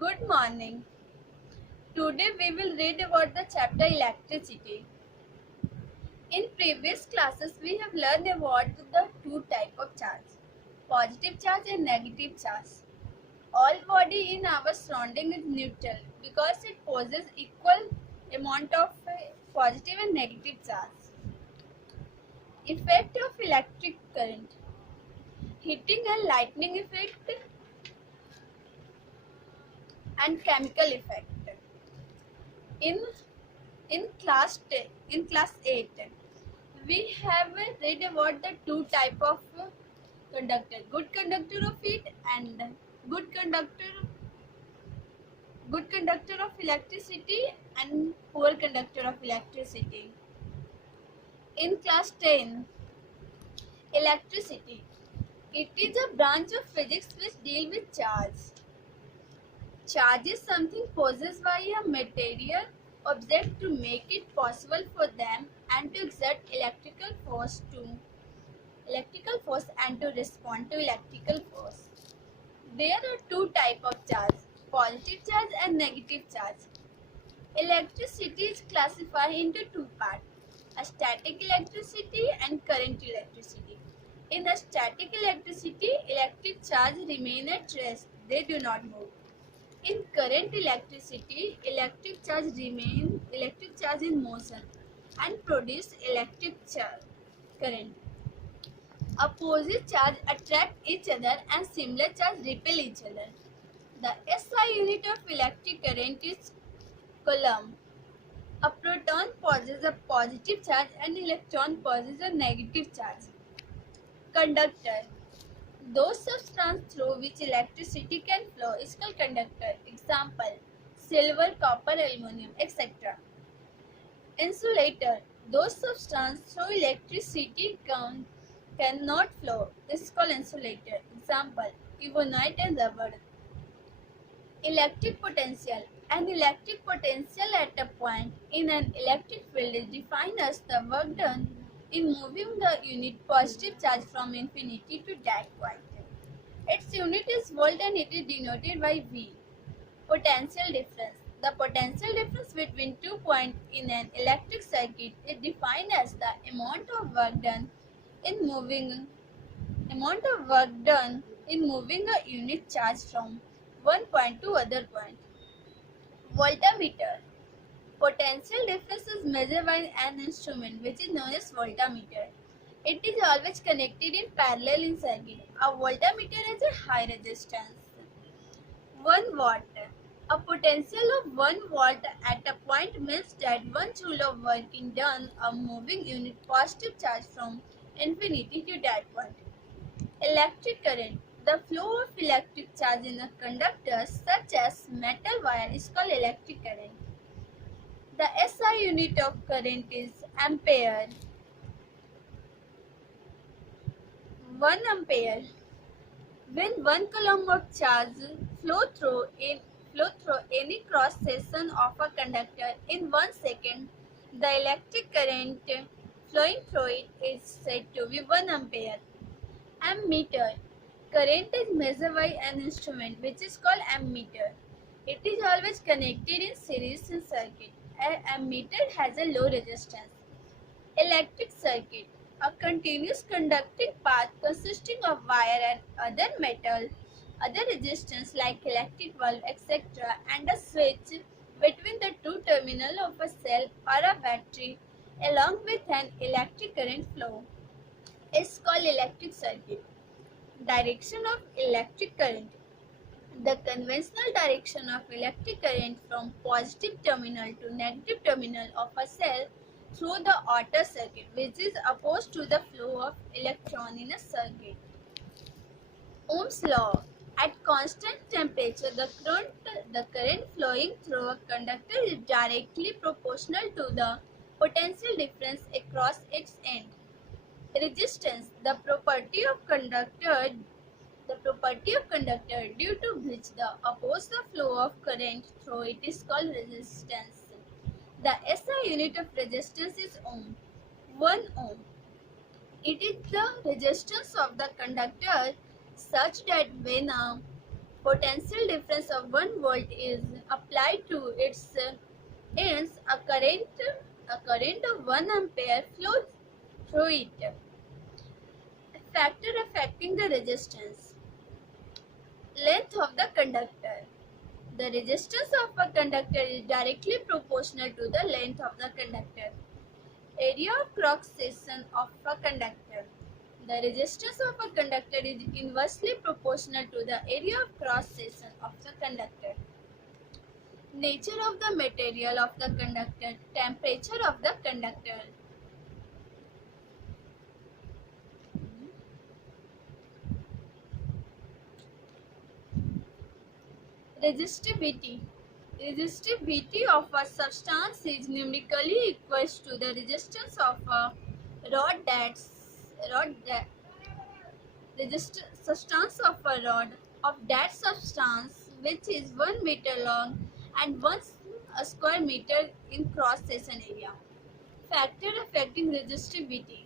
Good morning. Today we will read about the chapter electricity. In previous classes we have learned about the two types of charge, positive charge and negative charge. All body in our surrounding is neutral because it possesses equal amount of positive and negative charge. Effect of electric current. Heating and lightning effect and chemical effect. In in class 8 we have read about the two type of conductor, good conductor of heat and good conductor good conductor of electricity and poor conductor of electricity. In class 10, electricity, it is a branch of physics which deal with charge is something possessed by a material object to make it possible for them and to exert electrical force and to respond to electrical force. There are two types of charge, positive charge and negative charge. Electricity is classified into two parts, a static electricity and current electricity. In a static electricity, electric charge remain at rest, they do not move. In current electricity, electric charge in motion and produce current. Opposite charge attract each other and similar charge repel each other. The SI unit of electric current is coulomb. A proton possesses a positive charge and electron possesses a negative charge. Conductor. Those substances through which electricity can flow is called conductor. Example, silver, copper, aluminum, etc. Insulator. Those substances through electricity cannot flow is called insulator. Example, ebonite and rubber. Electric potential. An electric potential at a point in an electric field is defined as the work done in moving the unit positive charge from infinity to that point. Its unit is volt and it is denoted by V. Potential difference. The potential difference between 2 points in an electric circuit is defined as the amount of work done in moving a unit charge from one point to other point. Voltmeter. Potential difference is measured by an instrument which is known as voltmeter. It is always connected in parallel in circuit. A voltmeter has a high resistance. 1 watt. A potential of 1 watt at a point means that 1 joule of working done a moving unit positive charge from infinity to that point. Electric current. The flow of electric charge in a conductor such as metal wire is called electric current. The SI unit of current is ampere. 1 ampere. When 1 coulomb of charge flow through any cross section of a conductor in 1 second, the electric current flowing through it is said to be 1 ampere. Ammeter. Current is measured by an instrument which is called ammeter. It is always connected in series in circuit. An ammeter has a low resistance. Electric circuit. A continuous conducting path consisting of wire and other resistance like electric bulb, etc. and a switch between the two terminals of a cell or a battery along with an electric current flow is called electric circuit. Direction of electric current. The conventional direction of electric current from positive terminal to negative terminal of a cell through the outer circuit, which is opposed to the flow of electron in a circuit. Ohm's law. At constant temperature, the current flowing through a conductor is directly proportional to the potential difference across its end. Resistance. The property of conductor due to which the oppose the flow of current through it is called resistance. The SI unit of resistance is ohm. 1 ohm. It is the resistance of the conductor such that when a Potential difference of 1 volt is applied to its ends. A current of 1 ampere flows through it. Factor affecting the resistance. Length of the conductor. The resistance of a conductor is directly proportional to the length of the conductor. Area of cross-section of a conductor. The resistance of a conductor is inversely proportional to the area of cross-section of the conductor. Nature of the material of the conductor. Temperature of the conductor. Resistivity. Resistivity of a substance is numerically equals to the resistance of a substance of a rod of that substance which is 1 meter long and 1 square meter in cross section area. Factor affecting resistivity.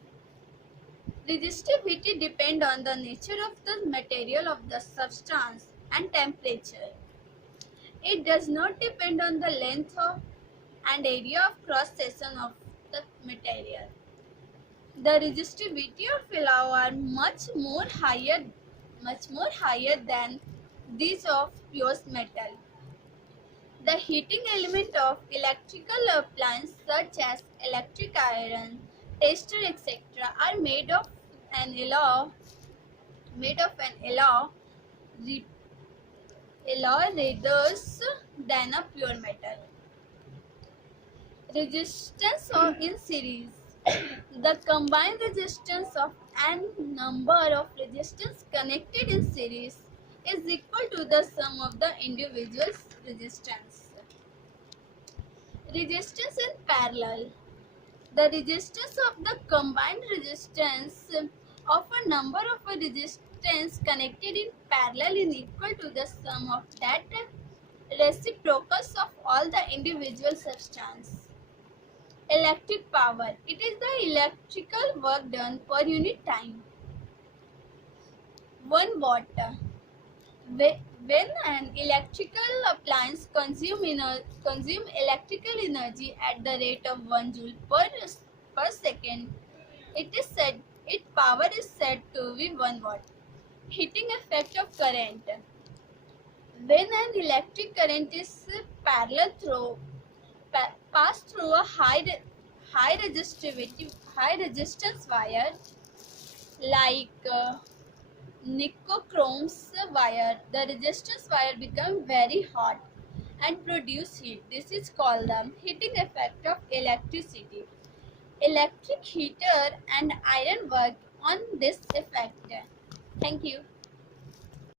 Resistivity depend on the nature of the material of the substance and temperature. It does not depend on the length of and area of cross section of the material. The resistivity of alloy are much more higher than these of pure metal. The heating element of electrical appliances such as electric iron, tester, etc. are made of an alloy rather than a pure metal. Resistance in series. The combined resistance of n number of resistors connected in series is equal to the sum of the individual resistance. Resistance in parallel. The resistance of the combined resistance of a number of resistance connected in parallel is equal to the sum of that reciprocals of all the individual substance. Electric power. It is the electrical work done per unit time. 1 watt. When an electrical appliance consume electrical energy at the rate of 1 joule per second, its power is said to be 1 watt. Heating effect of current. When an electric current is passed through a high resistance wire like nicochrome's wire, the resistance wire becomes very hot and produce heat. This is called the heating effect of electricity. Electric heater and iron work on this effect. Thank you.